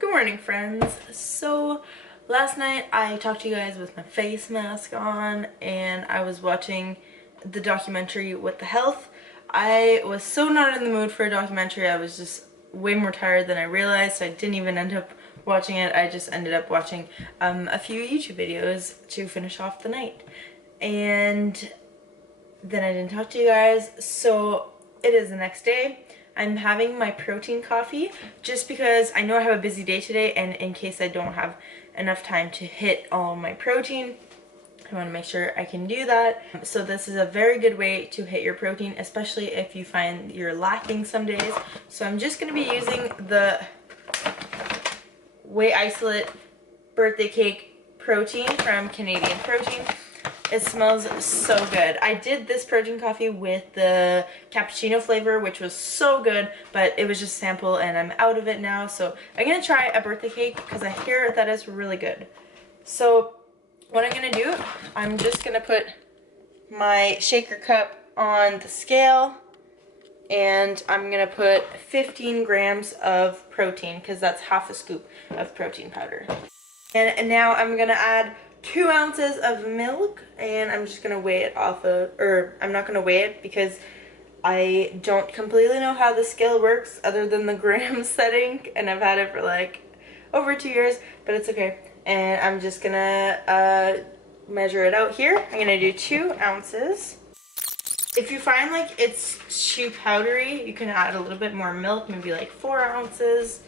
Good morning, friends. So last night I talked to you guys with my face mask on and I was watching the documentary What the Health. I was so not in the mood for a documentary. I was just way more tired than I realized, so I didn't even end up watching it. I just ended up watching a few YouTube videos to finish off the night. And then I didn't talk to you guys, so it is the next day. I'm having my protein coffee just because I know I have a busy day today, and in case I don't have enough time to hit all my protein, I want to make sure I can do that. So this is a very good way to hit your protein, especially if you find you're lacking some days. So I'm just going to be using the Whey Isolate birthday cake protein from Canadian Protein. It smells so good. I did this protein coffee with the cappuccino flavor, which was so good, but it was just sample and I'm out of it now. So I'm gonna try a birthday cake because I hear that is really good. So what I'm gonna do, I'm just gonna put my shaker cup on the scale and I'm gonna put 15 grams of protein because that's half a scoop of protein powder. And now I'm gonna add 2 ounces of milk, and I'm just gonna weigh it off of, or I'm not gonna weigh it because I don't completely know how the scale works other than the gram setting, and I've had it for like over 2 years, but it's okay. And I'm just gonna measure it out here. I'm gonna do 2 ounces. If you find like it's too powdery, you can add a little bit more milk, maybe like 4 ounces.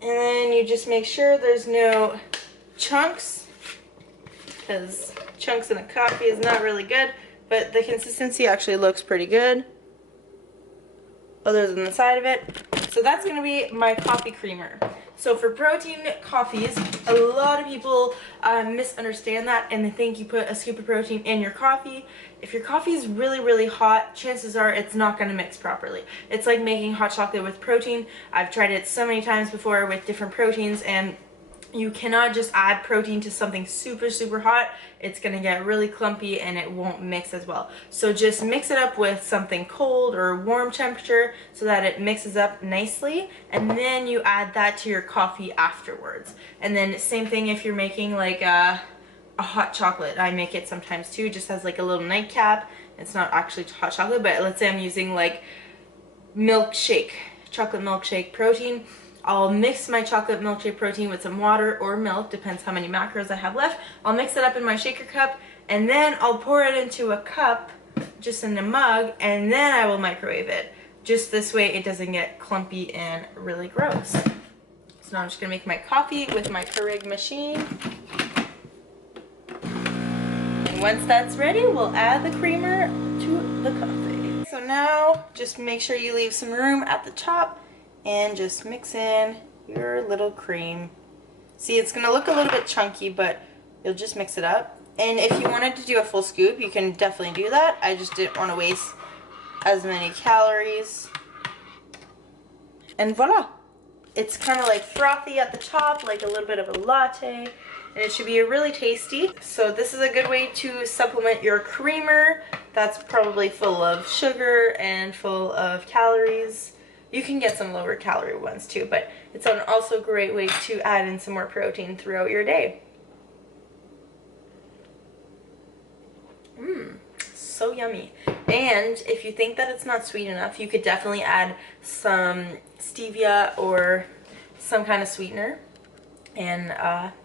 And then you just make sure there's no chunks, because chunks in a coffee is not really good, but the consistency actually looks pretty good other than the side of it. So that's going to be my coffee creamer. So for protein coffees, a lot of people misunderstand that and they think you put a scoop of protein in your coffee. If your coffee is really hot, chances are it's not going to mix properly. It's like making hot chocolate with protein. I've tried it so many times before with different proteins, and you cannot just add protein to something super hot. It's gonna get really clumpy and it won't mix as well. So just mix it up with something cold or warm temperature so that it mixes up nicely, and then you add that to your coffee afterwards. And then same thing if you're making like a hot chocolate. I make it sometimes too, just as like a little nightcap. It's not actually hot chocolate, but let's say I'm using like milkshake, chocolate milkshake protein. I'll mix my chocolate milkshake protein with some water or milk, depends how many macros I have left. I'll mix it up in my shaker cup, and then I'll pour it into a cup, just in a mug, and then I will microwave it. Just this way it doesn't get clumpy and really gross. So now I'm just gonna make my coffee with my Keurig machine. And once that's ready, we'll add the creamer to the coffee. So now just make sure you leave some room at the top and just mix in your little cream. See, it's gonna look a little bit chunky, but you'll just mix it up. And if you wanted to do a full scoop, you can definitely do that. I just didn't want to waste as many calories. And voila! It's kind of like frothy at the top, like a little bit of a latte, and it should be really tasty. So this is a good way to supplement your creamer that's probably full of sugar and full of calories. You can get some lower calorie ones too, but it's also a great way to add in some more protein throughout your day. So yummy. And if you think that it's not sweet enough, you could definitely add some stevia or some kind of sweetener. And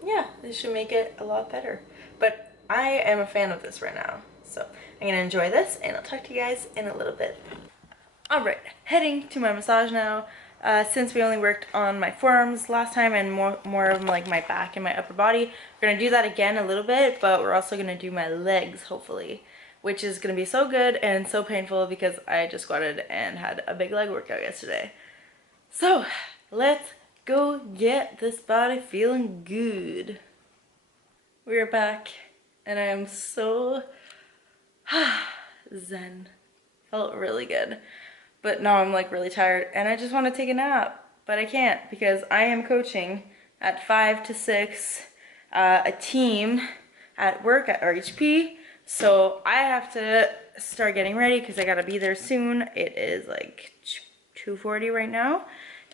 yeah, this should make it a lot better. But I am a fan of this right now. So I'm gonna enjoy this, and I'll talk to you guys in a little bit. Alright, heading to my massage now. Since we only worked on my forearms last time and more of like my back and my upper body, we're going to do that again a little bit, but we're also going to do my legs, hopefully, which is going to be so good and so painful because I just squatted and had a big leg workout yesterday. So, let's go get this body feeling good. We're back, and I am so zen. Felt really good. But now I'm like really tired and I just want to take a nap, but I can't because I am coaching at 5 to 6 a team at work at RHP. So I have to start getting ready because I gotta be there soon. It is like 2:40 right now,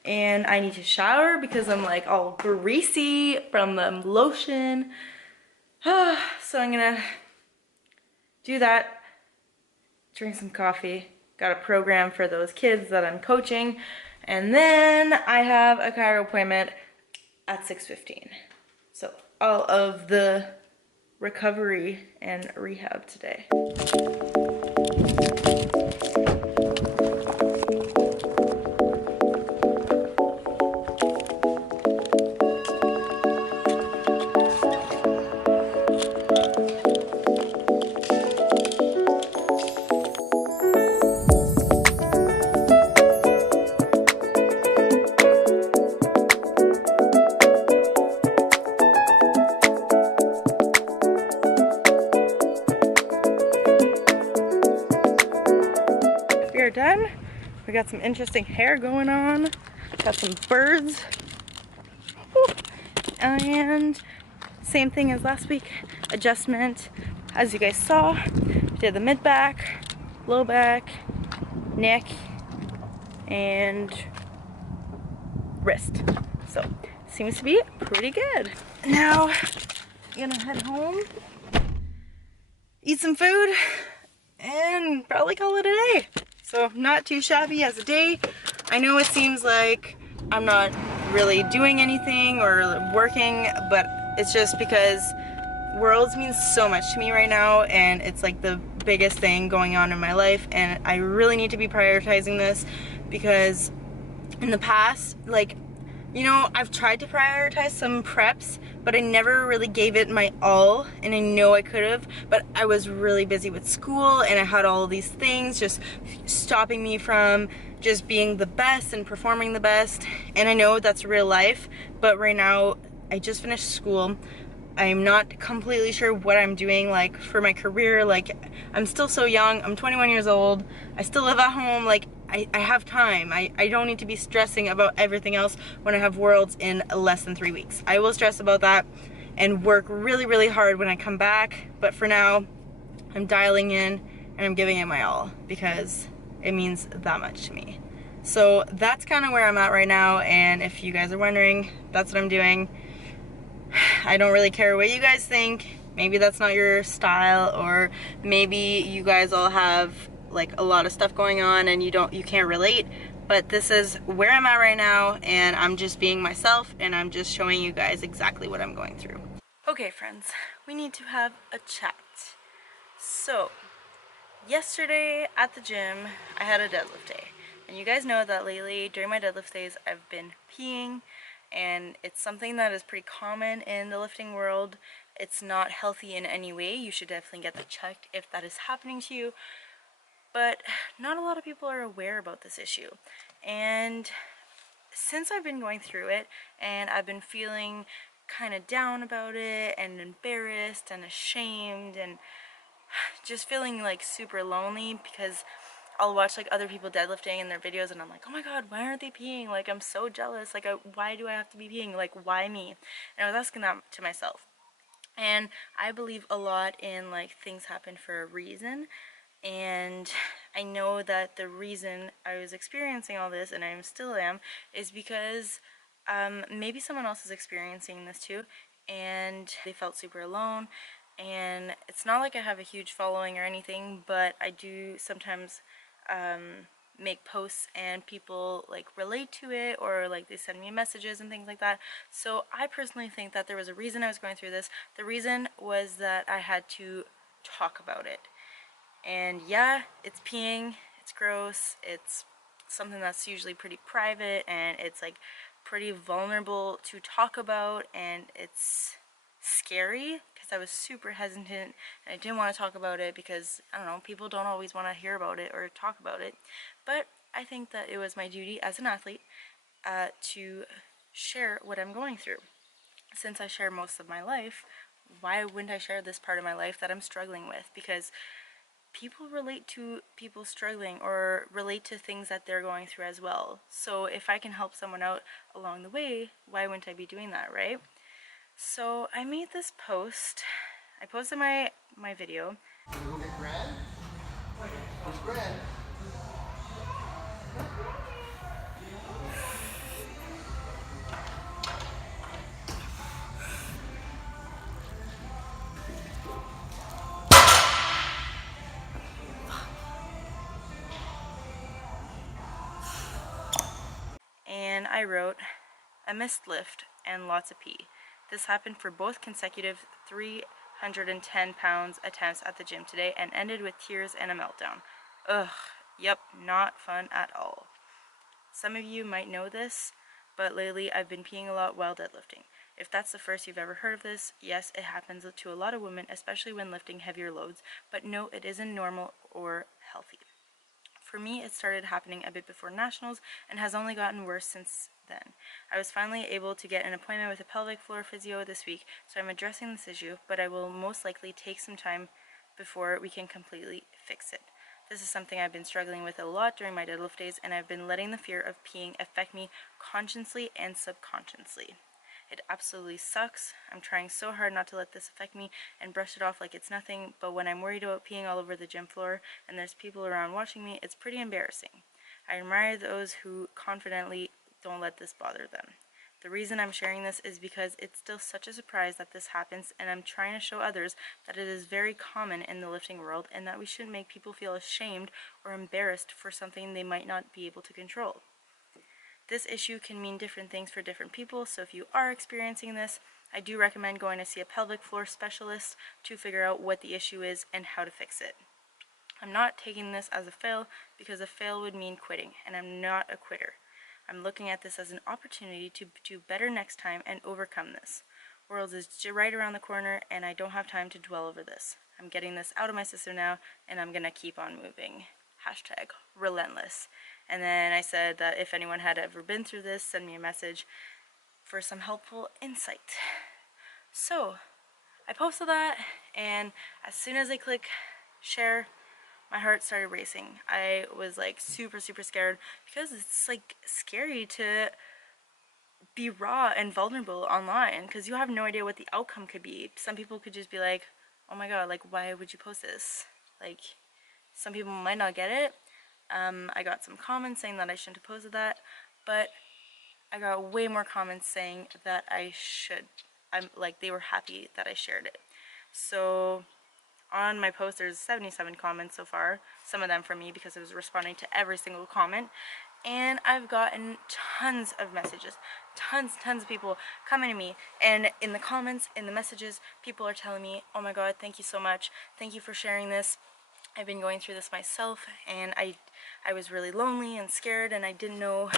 and I need to shower because I'm like all greasy from the lotion. So I'm gonna do that, drink some coffee, got a program for those kids that I'm coaching, and then I have a chiro appointment at 6:15. So all of the recovery and rehab today. We are done. We got some interesting hair going on. Got some birds. Woo. And same thing as last week. Adjustment. As you guys saw, we did the mid back, low back, neck, and wrist. So seems to be pretty good. Now I'm gonna head home, eat some food, and probably call it a day. So not too shabby as a day. I know it seems like I'm not really doing anything or working, but it's just because Worlds means so much to me right now, and it's like the biggest thing going on in my life, and I really need to be prioritizing this because in the past, like, you know, I've tried to prioritize some preps, but I never really gave it my all, and I know I could have, but I was really busy with school, and I had all these things just stopping me from just being the best and performing the best, and I know that's real life, but right now, I just finished school. I'm not completely sure what I'm doing, like, for my career. Like, I'm still so young. I'm 21 years old. I still live at home. Like, I have time. I don't need to be stressing about everything else when I have Worlds in less than 3 weeks. I will stress about that and work really, really hard when I come back. But for now, I'm dialing in and I'm giving it my all because it means that much to me. So that's kind of where I'm at right now. And if you guys are wondering, that's what I'm doing. I don't really care what you guys think. Maybe that's not your style, or maybe you guys all have like a lot of stuff going on and you can't relate, but this is where I'm at right now, and I'm just being myself, and I'm just showing you guys exactly what I'm going through. Okay friends, we need to have a chat. So yesterday at the gym I had a deadlift day, and you guys know that lately during my deadlift days I've been peeing, and it's something that is pretty common in the lifting world. It's not healthy in any way. You should definitely get that checked if that is happening to you. But not a lot of people are aware about this issue. And since I've been going through it and I've been feeling kind of down about it and embarrassed and ashamed and just feeling like super lonely, because I'll watch like other people deadlifting in their videos and I'm like, oh my god, why aren't they peeing? Like, I'm so jealous. Like, why do I have to be peeing? Like, why me? And I was asking that to myself. And I believe a lot in like things happen for a reason. And I know that the reason I was experiencing all this, and I still am, is because maybe someone else is experiencing this too, and they felt super alone. And it's not like I have a huge following or anything, but I do sometimes make posts and people like relate to it, or like they send me messages and things like that. So I personally think that there was a reason I was going through this. The reason was that I had to talk about it. And yeah, it's peeing, it's gross, it's something that's usually pretty private, and it's like pretty vulnerable to talk about, and it's scary because I was super hesitant and I didn't want to talk about it because, I don't know, people don't always want to hear about it or talk about it. But I think that it was my duty as an athlete to share what I'm going through. Since I share most of my life, why wouldn't I share this part of my life that I'm struggling with? Because people relate to people struggling or relate to things that they're going through as well. So if I can help someone out along the way, why wouldn't I be doing that, right? So I made this post. I posted my video. I wrote, a missed lift and lots of pee. This happened for both consecutive 310 pounds attempts at the gym today and ended with tears and a meltdown. Ugh, yep, not fun at all. Some of you might know this, but lately I've been peeing a lot while deadlifting. If that's the first you've ever heard of this, yes, it happens to a lot of women, especially when lifting heavier loads, but no, it isn't normal or healthy. For me, it started happening a bit before nationals and has only gotten worse since then. I was finally able to get an appointment with a pelvic floor physio this week, so I'm addressing this issue, but I will most likely take some time before we can completely fix it. This is something I've been struggling with a lot during my deadlift days, and I've been letting the fear of peeing affect me consciously and subconsciously. It absolutely sucks. I'm trying so hard not to let this affect me and brush it off like it's nothing, but when I'm worried about peeing all over the gym floor and there's people around watching me, it's pretty embarrassing. I admire those who confidently don't let this bother them. The reason I'm sharing this is because it's still such a surprise that this happens, and I'm trying to show others that it is very common in the lifting world and that we shouldn't make people feel ashamed or embarrassed for something they might not be able to control. This issue can mean different things for different people, so if you are experiencing this, I do recommend going to see a pelvic floor specialist to figure out what the issue is and how to fix it. I'm not taking this as a fail because a fail would mean quitting, and I'm not a quitter. I'm looking at this as an opportunity to do better next time and overcome this. Worlds is right around the corner, and I don't have time to dwell over this. I'm getting this out of my system now, and I'm gonna keep on moving. Hashtag relentless. And then I said that if anyone had ever been through this, send me a message for some helpful insight. So I posted that, and as soon as I click share, my heart started racing. I was like super scared because it's like scary to be raw and vulnerable online because you have no idea what the outcome could be. Some people could just be like, oh my god, like why would you post this? Like some people might not get it. I got some comments saying that I shouldn't have posted that, but I got way more comments saying that I should. I'm like, they were happy that I shared it. So on my post there's 77 comments so far, some of them from me because I was responding to every single comment, and I've gotten tons of messages, tons of people coming to me, and in the comments, in the messages, people are telling me, oh my god, thank you so much, thank you for sharing this. I've been going through this myself, and I was really lonely and scared, and I didn't know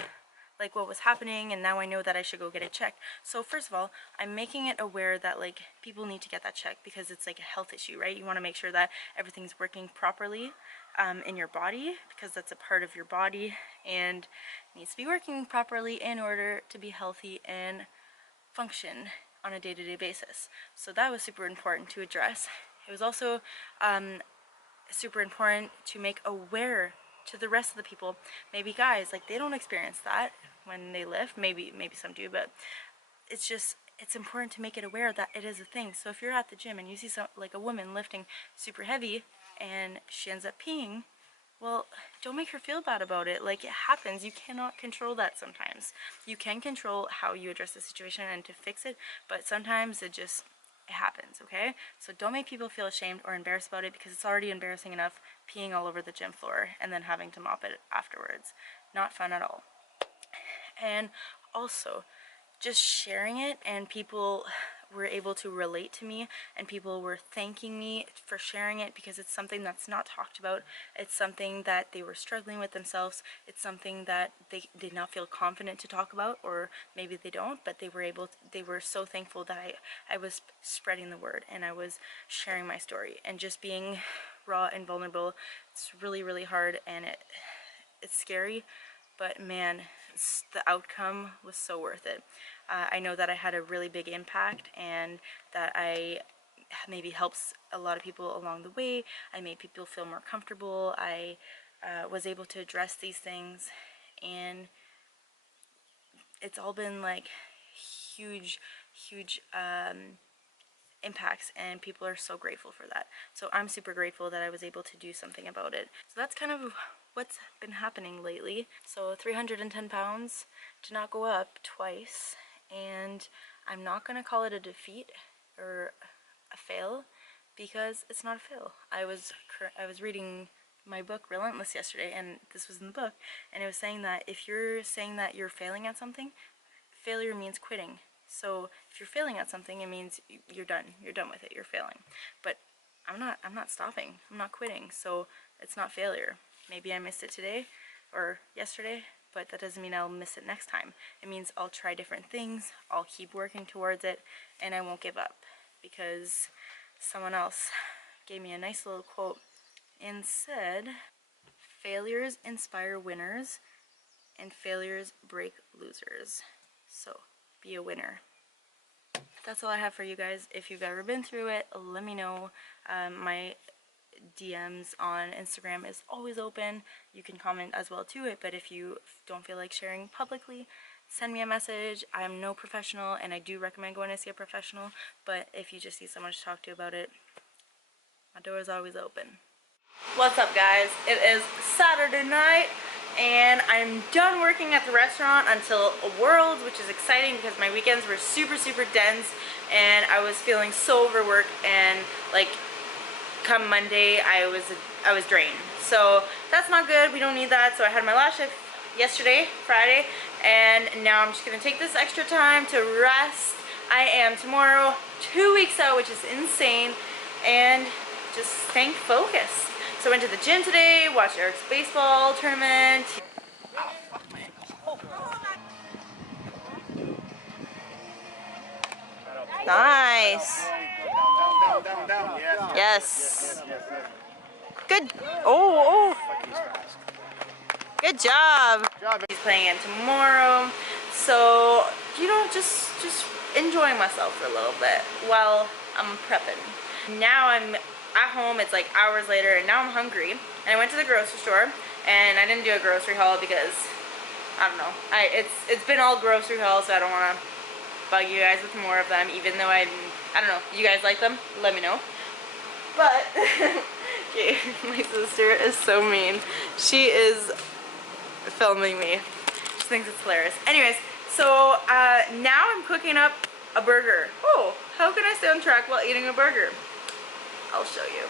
like what was happening, and now I know that I should go get it checked. So first of all, I'm making it aware that like people need to get that checked because it's like a health issue, right? You want to make sure that everything's working properly in your body, because that's a part of your body and needs to be working properly in order to be healthy and function on a day-to-day basis. So that was super important to address. It was also super important to make aware to the rest of the people, maybe guys, like they don't experience that when they lift, maybe some do, but it's important to make it aware that it is a thing. So if you're at the gym and you see like a woman lifting super heavy and she ends up peeing, well, don't make her feel bad about it. Like, it happens. You cannot control that sometimes. You can control how you address the situation and to fix it, but sometimes it happens, okay? So don't make people feel ashamed or embarrassed about it, because it's already embarrassing enough peeing all over the gym floor and then having to mop it afterwards. Not fun at all. And also, just sharing it, and people were able to relate to me, and people were thanking me for sharing it because it's something that's not talked about. It's something that they were struggling with themselves. It's something that they did not feel confident to talk about, or maybe they don't, but they were so thankful that I was spreading the word and I was sharing my story and just being raw and vulnerable. It's really hard, and it's scary, but man, the outcome was so worth it. I know that I had a really big impact, and that I maybe helps a lot of people along the way. I made people feel more comfortable. I was able to address these things, and it's all been like huge impacts, and people are so grateful for that. So I'm super grateful that I was able to do something about it. So that's kind of what's been happening lately. So 310 pounds did not go up twice, and I'm not gonna call it a defeat or a fail, because it's not a fail. I was reading my book Relentless yesterday, and this was in the book, and it was saying that if you're saying that you're failing at something, failure means quitting. So if you're failing at something, it means you're done with it, you're failing. But I'm not stopping, I'm not quitting, so it's not failure. Maybe I missed it today or yesterday, but that doesn't mean I'll miss it next time. It means I'll try different things, I'll keep working towards it, and I won't give up. Because someone else gave me a nice little quote and said, failures inspire winners and failures break losers. So be a winner. That's all I have for you guys. If you've ever been through it, let me know. My DMs on Instagram is always open. You can comment as well to it, but if you don't feel like sharing publicly, send me a message. I'm no professional, and I do recommend going to see a professional, but if you just need someone to talk to about it, my door is always open. What's up, guys? It is Saturday night, and I'm done working at the restaurant until Worlds, which is exciting because my weekends were super dense, and I was feeling so overworked, and like come Monday I was drained. So that's not good. We don't need that. So I had my last shift yesterday, Friday, and now I'm just gonna take this extra time to rest. I am tomorrow 2 weeks out, which is insane, and just staying focused. So I went to the gym today, watched Eric's baseball tournament. Nice. Yes. Good. Oh. Good job. He's playing it tomorrow. So, you know, just enjoying myself for a little bit while I'm prepping. Now I'm at home, it's like hours later, and now I'm hungry. And I went to the grocery store, and I didn't do a grocery haul because, I don't know, it's been all grocery hauls, so I don't want to bug you guys with more of them, even though I don't know, you guys like them, let me know. But, okay, my sister is so mean. She is filming me. She thinks it's hilarious. Anyways, so now I'm cooking up a burger. Oh, how can I stay on track while eating a burger? I'll show you.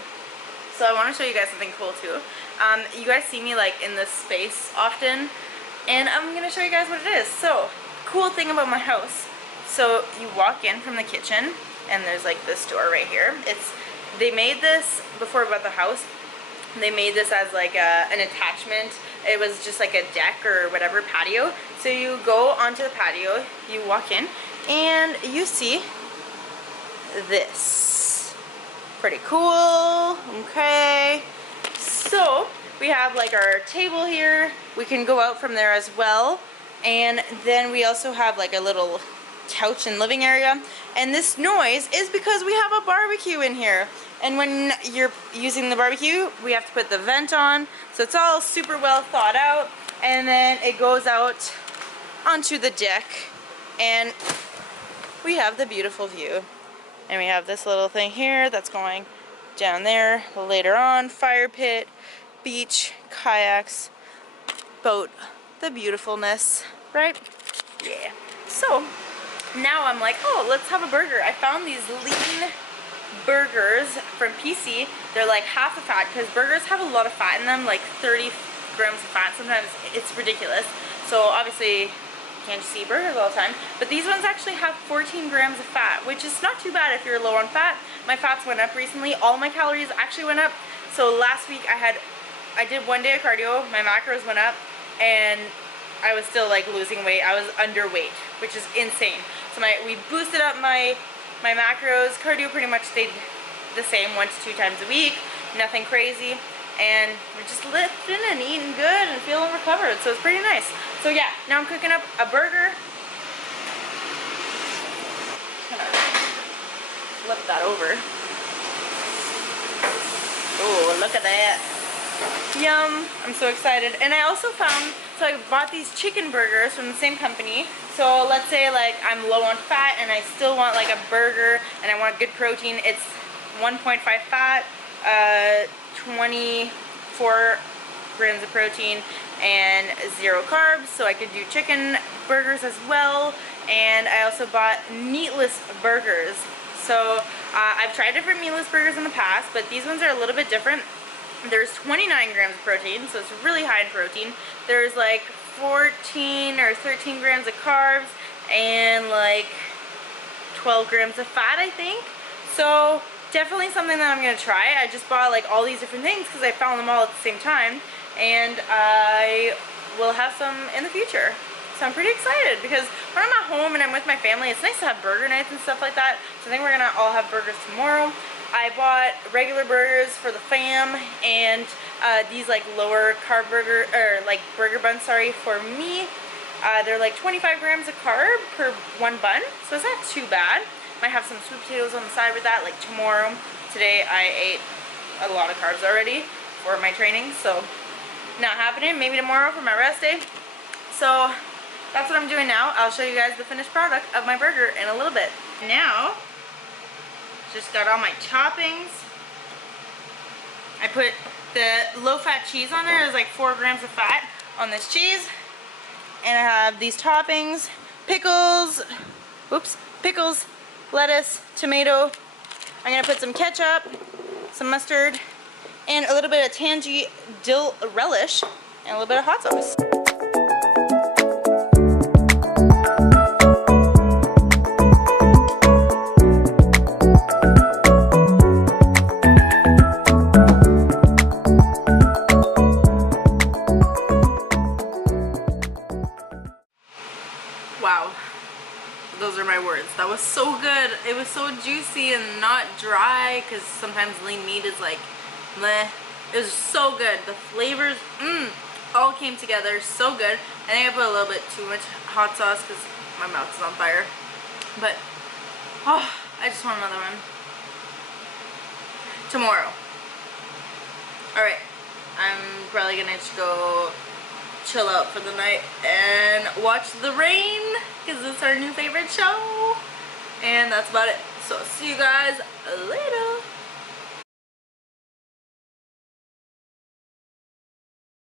So I want to show you guys something cool too. You guys see me like in this space often, and I'm gonna show you guys what it is. So, cool thing about my house. So you walk in from the kitchen, and there's like this door right here. They made this before I bought the house. They made this as like an attachment. It was just like a deck or whatever, patio. So you go onto the patio, you walk in, and you see this. Pretty cool. Okay. So we have like our table here. We can go out from there as well. And then we also have like a little couch and living area. And this noise is because we have a barbecue in here. And when you're using the barbecue, we have to put the vent on. So it's all super well thought out. And then it goes out onto the deck. And we have the beautiful view. And we have this little thing here that's going down there later on. Fire pit, beach, kayaks, boat, the beautifulness, right? Yeah. So now I'm like, oh, let's have a burger. I found these lean burgers from PC. They're like half the fat because burgers have a lot of fat in them, like 30 grams of fat. Sometimes it's ridiculous. So obviously can't just eat burgers all the time, but these ones actually have 14 grams of fat, which is not too bad if you're low on fat. My fats went up recently. All my calories actually went up. So last week I did 1 day of cardio, my macros went up, and I was still like losing weight. I was underweight, which is insane. So we boosted up my macros. Cardio pretty much stayed the same 1 to 2 times a week, nothing crazy. And we're just lifting and eating good and feeling recovered, so it's pretty nice. So yeah, now I'm cooking up a burger. Flip that over. Oh, look at that. Yum, I'm so excited. And I also found, so I bought these chicken burgers from the same company. So let's say like I'm low on fat and I still want like a burger and I want good protein. It's 1.5 fat, 24 grams of protein and 0 carbs, so I could do chicken burgers as well. And I also bought meatless burgers. So I've tried different meatless burgers in the past, but these ones are a little bit different. There's 29 grams of protein, so it's really high in protein. There's like 14 or 13 grams of carbs and like 12 grams of fat, I think. So definitely something that I'm gonna try. I just bought like all these different things because I found them all at the same time, and I will have some in the future. So I'm pretty excited because when I'm at home and I'm with my family, it's nice to have burger nights and stuff like that. So I think we're gonna all have burgers tomorrow. I bought regular burgers for the fam and these like lower carb burger, or like burger buns, sorry, for me. They're like 25 grams of carb per one bun, so it's not too bad. Might have some sweet potatoes on the side with that, like tomorrow. Today I ate a lot of carbs already for my training, so not happening. Maybe tomorrow for my rest day. So that's what I'm doing now. I'll show you guys the finished product of my burger in a little bit. Now, just got all my toppings. I put the low-fat cheese on there. There's like 4 grams of fat on this cheese. And I have these toppings, pickles, lettuce, tomato. I'm gonna put some ketchup, some mustard, and a little bit of tangy dill relish, and a little bit of hot sauce. Wow, those are my words. That was so good. It was so juicy and not dry, because sometimes lean meat is like meh. It was so good. The flavors all came together so good. I think I put a little bit too much hot sauce because my mouth is on fire, but oh, I just want another one tomorrow. Alright, I'm probably gonna just go chill out for the night and watch The Rain, because it's our new favorite show, and that's about it. So see you guys later.